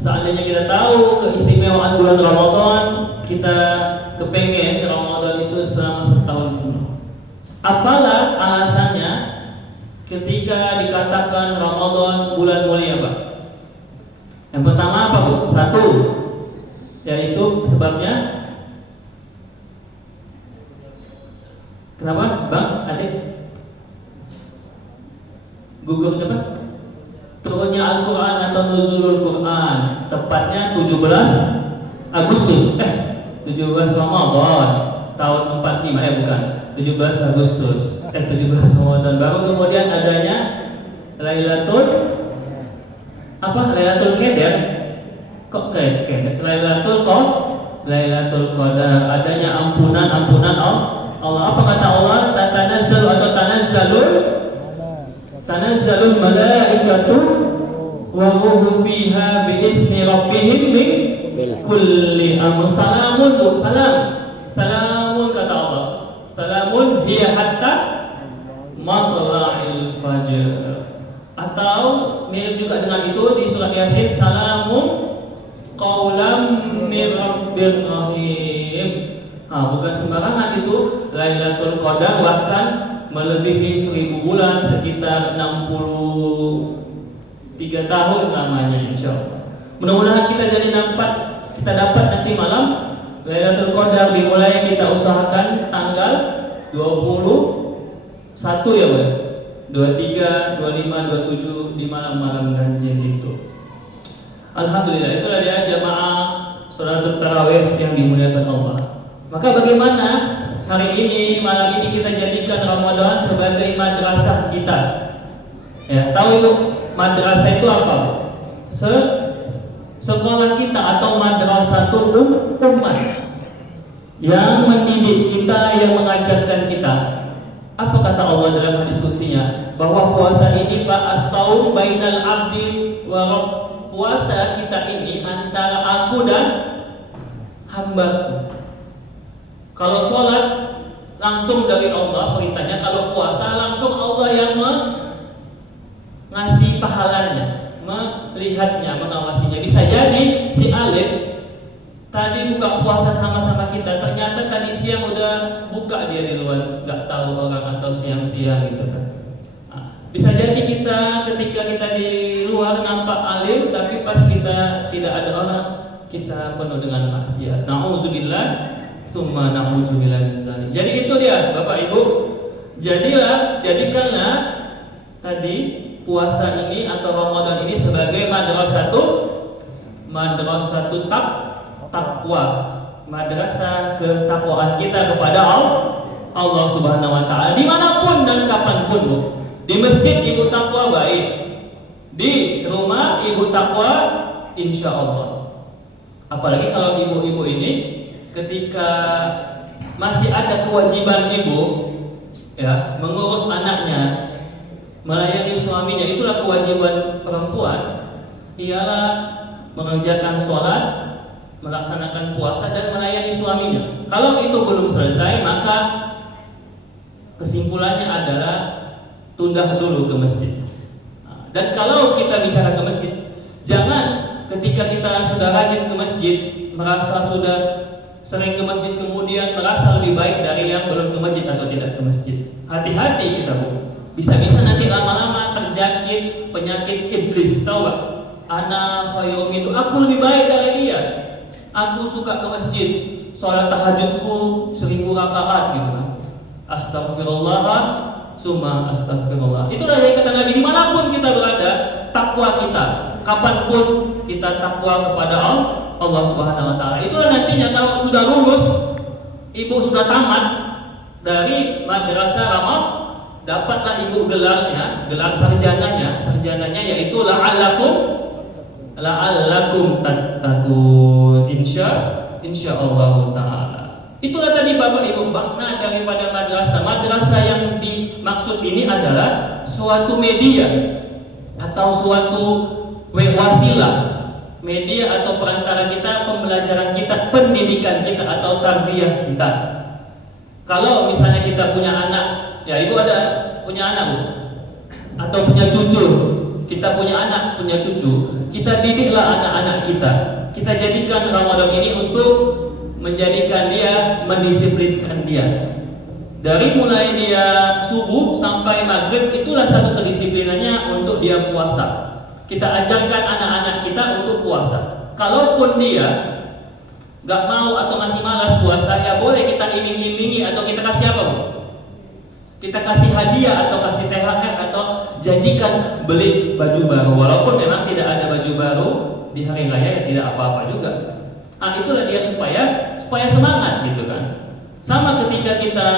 seandainya kita tahu keistimewaan bulan Ramadan, kita kepengen Ramadan itu selama setahun penuh. Apalah alasannya ketika dikatakan Ramadan bulan mulia, Pak? Yang pertama apa, Bu? Satu, yaitu sebabnya. Kenapa, Bang? Adik? Gugur apa? Turunnya Al-Quran atau nuzulul Quran, tepatnya 17 Agustus 17 Ramadan tahun 45, bukan 17 Agustus 17 Ramadan, baru kemudian adanya Lailatul Qadar. Kok kayak Lailatul Qadar, adanya ampunan Allah. Apa kata Allah? Tanazzalul malaikatu wa ruhu fiha bi'izni rabbihim min kulli amr. Salamun kata Allah. Salamun hiya hatta matla'il fajr. Atau mirip juga dengan itu di surat Yasin, salamun qaulam mir rabbir rahim. Bukan sembarangan itu. Lailatul Qadar bahkan melebihi 1000 bulan, sekitar 63 tahun namanya, insyaallah. Mudah-mudahan kita dapat nanti malam Lailatul Qadar dimulai, kita usahakan tanggal 21 ya, Pak. 23, 25, 27 di malam-malam ganjil itu. Alhamdulillah, itulah dia jamaah salat tarawih yang dimuliakan Allah. Maka bagaimana hari ini, malam ini kita jadikan Ramadan sebagai madrasah kita. Ya, tahu itu madrasah itu apa? Sekolah kita atau madrasatul ummah yang mendidik kita, yang mengajarkan kita. Apa kata Allah dalam hadis qudsiynya? Bahwa puasa ini as-shaum bainal abdi wa rabb. Puasa kita ini antara aku dan hamba. Kalau sholat langsung dari Allah perintahnya, kalau puasa langsung Allah yang ngasih pahalanya, melihatnya, mengawasinya. Bisa jadi si Alif tadi buka puasa sama-sama kita, ternyata tadi siang udah buka dia di luar, nggak tahu orang, atau siang-siang gitu kan. Bisa jadi kita ketika kita di luar nampak alim, tapi pas kita tidak ada orang, kita penuh dengan maksiat. Na'udzubillah, tsumma na'udzubillah min dzalik. Jadi itu dia, Bapak Ibu. Jadikanlah tadi puasa ini atau Ramadan ini sebagai madrasatu taqwa, madrasah ketakwaan kita kepada Allah Subhanahu wa taala dimanapun dan kapanpun, Bu. Di masjid ibu takwa baik, di rumah ibu takwa insya Allah. Apalagi kalau ibu-ibu ini ketika masih ada kewajiban ibu, ya, mengurus anaknya, melayani suaminya, itulah kewajiban perempuan. Ialah mengerjakan sholat, melaksanakan puasa, dan melayani suaminya. Kalau itu belum selesai, maka kesimpulannya adalah tunda dulu ke masjid. Dan kalau kita bicara ke masjid, jangan ketika kita sudah rajin ke masjid, merasa sudah sering ke masjid, kemudian merasa lebih baik dari yang belum ke masjid atau tidak ke masjid. Hati-hati kita, Bu. Bisa-bisa nanti lama-lama terjangkit penyakit iblis. Tahu gak? Ana khayyum itu, aku lebih baik dari dia. Aku suka ke masjid, sholat tahajudku 1000 rakaat gitu kan. Astagfirullah, summa astagfirullah. Itulah yang kata Nabi, dimanapun kita berada, takwa kita, kapanpun kita takwa kepada Allah Subhanahu wa taala. Itulah nantinya kalau sudah lulus, ibu sudah tamat dari madrasah Ramadan, dapatlah ibu gelarnya, gelar sarjananya yaitu la'allakum tattaqun, insyaallah taala. Itulah tadi Bapak Ibu makna daripada madrasah. Madrasah yang dimaksud ini adalah suatu media atau suatu wasilah, media atau perantara kita, pembelajaran kita, pendidikan kita atau tarbiyah kita. Kalau misalnya kita punya anak, ya ibu ada punya anak, Bu, atau punya cucu, kita punya anak, punya cucu, kita didiklah anak-anak kita. Kita jadikan Ramadan ini untuk menjadikan dia, mendisiplinkan dia. Dari mulai dia subuh sampai maghrib, itulah satu kedisiplinannya untuk dia puasa. Kita ajarkan anak-anak kita untuk puasa. Kalaupun dia gak mau atau masih malas puasa, ya boleh kita iming-imingi atau kita kasih apa, Bu? Kita kasih hadiah atau kasih THR atau janjikan beli baju baru. Walaupun memang tidak ada baju baru di hari raya, ya tidak apa-apa juga. Nah, itulah dia supaya semangat gitu kan. Sama ketika kita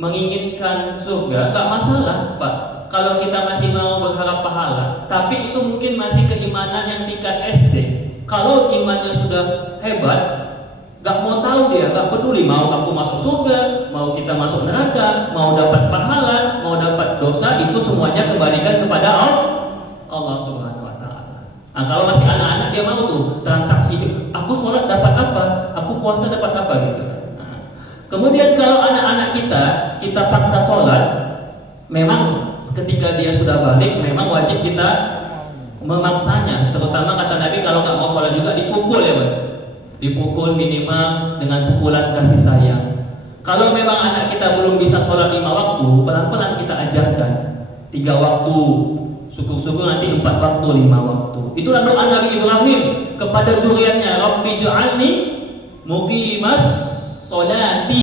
menginginkan surga, gak masalah, Pak. Kalau kita masih mau berharap pahala, tapi itu mungkin masih keimanan yang tingkat SD. Kalau imannya sudah hebat, gak mau tahu dia, gak peduli mau aku masuk surga, mau kita masuk neraka, mau dapat pahala, mau dapat dosa, itu semuanya kembalikan kepada Allah Subhanahu wa Ta'ala. Nah, kalau masih anak-anak dia mau tuh transaksi, aku sholat dapat apa, aku puasa dapat apa gitu. Nah, kemudian kalau anak-anak kita paksa sholat, memang ketika dia sudah balik, memang wajib kita memaksanya. Terutama kata Nabi, kalau nggak mau sholat juga dipukul ya, Pak. Dipukul minimal dengan pukulan kasih sayang. Kalau memang anak kita belum bisa sholat 5 waktu, pelan-pelan kita ajarkan 3 waktu, syukur-syukur nanti 4 waktu, 5 waktu. Itulah doa Nabi Ibrahim kepada zuriatnya, Rabbi ja'alni muqimas sholati